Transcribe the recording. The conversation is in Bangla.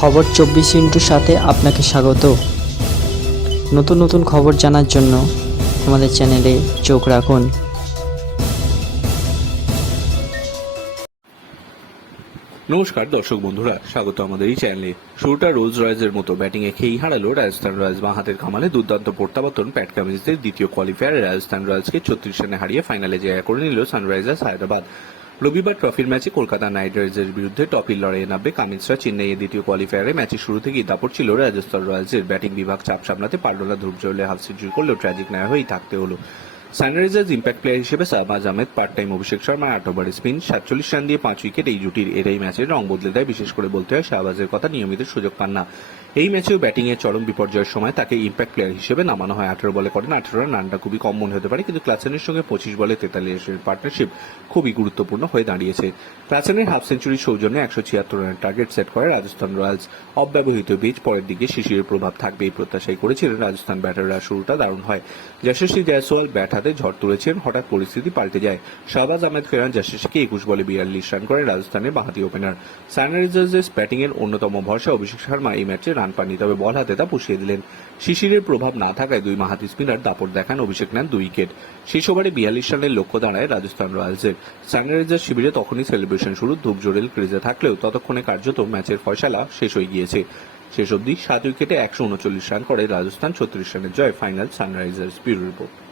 খবর চব্বিশ ইন্টুর সাথে আপনাকে স্বাগত। নতুন নতুন খবর জানার জন্য আমাদের চ্যানেলে চোখ রাখুন। নমস্কার, দর্শক বন্ধুরা, স্বাগত আমাদের এই চ্যানেলে। শুরুটা রোলস রয়েজের মতো ব্যাটিংয়ে খেই হারালো রাজস্থান রয়্যালস। বাঁ হাতের কামালে দুর্দান্ত প্রত্যাবর্তন প্যাট কামিজদের দ্বিতীয় কোয়ালিফায়ারে রাজস্থান রয়্যালসকে ছত্রিশ রানে হারিয়ে ফাইনালে জায়গা করে নিল সানরাইজার্স হায়দ্রাবাদ। রবিবার ট্রফির ম্যাচে কলকাতা নাইট রাইডার্সের বিরুদ্ধে টপির লড়াইয়ে নামবে কামিন্সরা চেন্নাইয়ের দ্বিতীয় কোয়ালিফায়ারে ম্যাচের শুরু থেকেই দাপট ছিল রাজস্থান রয়্যালসের। ব্যাটিং বিভাগ চাপ সামলাতে পারল না ধ্রুব জলে হাফ সেঞ্চুরি করলেও ট্র্যাজিক নয় হয়েই থাকতে হলো। সানরাইজার্স ইম্প্যাক্ট প্লেয়ার হিসেবে সাহবাজ আহমেদ পার্ট টাইম অভিষেক শর্মা, আট ওভারে স্পিন, সাতচল্লিশ রান দিয়ে পাঁচ উইকেট এই জুটির এরাই ম্যাচের রং বদলে দেয়। বিশেষ করে বলতে হয় শাহবাজের কথা নিয়মিত সুযোগ পান না। এই ম্যাচেও ব্যাটিং এর চরম বিপর্যয়ের সময় তাকে ইম্প্যাক্ট প্লেয়ার হিসেবে নামানো হয়। আঠারো বলে করেন আঠারো রান, রানটা খুবই কম মনে হতে পারে, কিন্তু ক্লাসেনের সঙ্গে পঁচিশ বলে তেতাল্লিশ পার্টনারশিপ খুবই গুরুত্বপূর্ণ হয়ে দাঁড়িয়েছে। ক্লাসেনের হাফ সেঞ্চুরির সৌজন্যে একশো ছিয়াত্তর রানের টার্গেট সেট করে রাজস্থান রয়্যালস অব্যবহৃত বীজ পরের দিকে শিশিরের প্রভাব থাকবে এই প্রত্যাশাই করেছিলেন রাজস্থান ব্যাটাররা। শুরুটা দারুণ হয়। যশস্বী জয়সওয়াল ব্যাট হাতে ঝড় তুলেছেন, হঠাৎ পরিস্থিতি পাল্টে যায়। শাহবাজ আহমেদ ফেরান যশস্বীকে একুশ বলে বিয়াল্লিশ রান করে রাজস্থানের বাঁহাতি ওপেনার সানরাইজার্সের ব্যাটিং এর অন্যতম ভরসা অভিষেক শর্মা এই ম্যাচে রান পাননি, তবে বল হাতে তা পুষিয়ে দিলেন। শিশিরের প্রভাব না থাকায় দুই মাহাতি স্পিনার দাপট দেখান, অভিষেক নেন দুই উইকেট। শেষ ওভারে বিয়াল্লিশ রানের লক্ষ্য দাঁড়ায় রাজস্থান রয়্যালসের। সানরাইজার্স শিবিরে তখনই সেলিব্রেশন শুরু ধূপ জোরেল ক্রিজে থাকলেও ততক্ষণে কার্যত ম্যাচের ফয়সালা শেষ হয়ে গিয়েছে। শেষ অবধি সাত উইকেটে একশো উনচল্লিশ রান করে রাজস্থান, ছত্রিশ রানের জয় ফাইনাল সানরাইজার্স ব্যুরো রিপোর্ট।